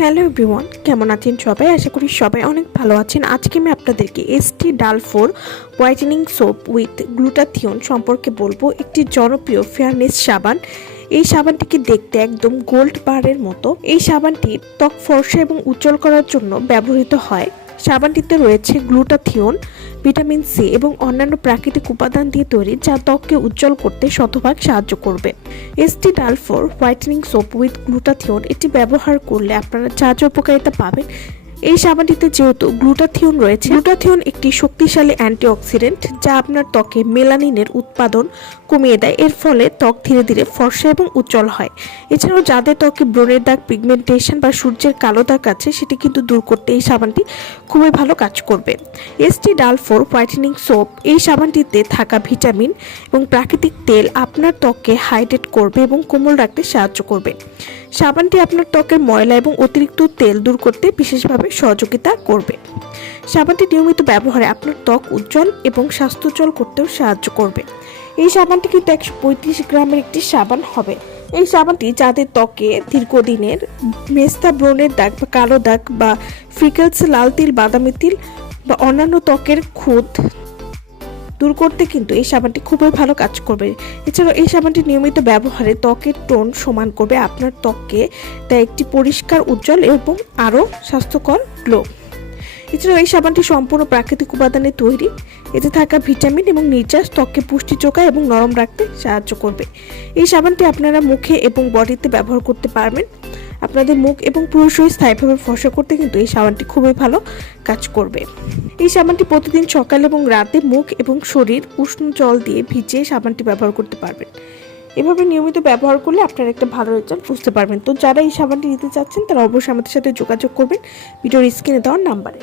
Hello everyone, কেমন আছেন সবাই? আশা করি সবাই অনেক ভালো আছেন। আজকে আমি আপনাদেরকে এসটি ডাল4 হোয়াইটেনিং সোপ উইথ গ্লুটাথিয়ন সম্পর্কে বলবো। একটি জনপ্রিয় ফেয়ারনেস সাবান। এই সাবানটিকে দেখতে একদম গোল্ড বারের মতো। এই সাবানটি ত্বক ফর্সা এবং উজ্জ্বল করার জন্য ব্যবহৃত হয়। সাবানটিতে রয়েছে গ্লুটাথিয়ন, ভিটামিন সি এবং অন্যান্য প্রাকৃতিক উপাদান দিয়ে তৈরি, যা ত্বককে উজ্জ্বল করতে শতভাগ সাহায্য করবে। এসটি ডাল4 হোয়াইটেনিং সোপ উইথ গ্লুটাথিয়ন এটি ব্যবহার করলে আপনারা যা যা উপকারিতা পাবেন। এই সাবানটিতে যেহেতু গ্লুটাথিয়ন রয়েছে, গ্লুটাথিয়ন একটি শক্তিশালী অ্যান্টিঅক্সিডেন্ট যা আপনার ত্বকে মেলানিনের উৎপাদন কমিয়ে দেয়। এর ফলে ত্বক ধীরে ধীরে ফর্সা এবং উজ্জ্বল হয়। এছাড়াও যাদের ত্বকে ব্রণের দাগ, পিগমেন্টেশন বা সূর্যের কালো দাগ আছে, সেটি কিন্তু দূর করতে এই সাবানটি খুবই ভালো কাজ করবে। এসটি ডাল4 হোয়াইটেনিং সোপ, এই সাবানটিতে থাকা ভিটামিন এবং প্রাকৃতিক তেল আপনার ত্বককে হাইড্রেট করবে এবং কোমল রাখতে সাহায্য করবে। সাবানটি আপনার ত্বকের ময়লা এবং অতিরিক্ত তেল দূর করতে বিশেষভাবে সহযোগিতা করবে। সাবানটি নিয়মিত ব্যবহারে আপনার ত্বক উজ্জ্বল এবং স্বাস্থ্যোজ্জ্বল করতেও সাহায্য করবে। এই সাবানটি কিন্তু 135 গ্রামের একটি সাবান হবে। এই সাবানটি যাদের ত্বকে দীর্ঘদিনের মেস্তা, ব্রণের দাগ বা কালো দাগ বা ফ্রিকেলস, লাল তিল, বাদামি তিল বা অন্যান্য ত্বকের খুঁত দূর করতে কিন্তু এই সাবানটি খুবই ভালো কাজ করবে। এছাড়াও এই সাবানটি নিয়মিত ব্যবহারে ত্বকের টোন সমান করবে, আপনার ত্বককে দেয় একটি পরিষ্কার, উজ্জ্বল এবং আরও স্বাস্থ্যকর গ্লো। এছাড়াও এই সাবানটি সম্পূর্ণ প্রাকৃতিক উপাদানে তৈরি। এতে থাকা ভিটামিন এবং নির্যাস ত্বককে পুষ্টি যোগায় এবং নরম রাখতে সাহায্য করবে। এই সাবানটি আপনারা মুখে এবং বডিতে ব্যবহার করতে পারবেন। আপনাদের মুখ এবং পুরো শরীর স্থায়ীভাবে ফর্সা করতে কিন্তু এই সাবানটি খুবই ভালো কাজ করবে। এই সাবানটি প্রতিদিন সকাল এবং রাতে মুখ এবং শরীর উষ্ণ জল দিয়ে ভিজিয়ে সাবানটি ব্যবহার করতে পারবেন। এভাবে নিয়মিত ব্যবহার করলে আপনারা একটা ভালো রেজাল্ট বুঝতে পারবেন। তো যারা এই সাবানটি নিতে চাচ্ছেন তারা অবশ্যই আমাদের সাথে যোগাযোগ করবেন ভিডিওর স্ক্রিনে দেওয়ার নাম্বারে।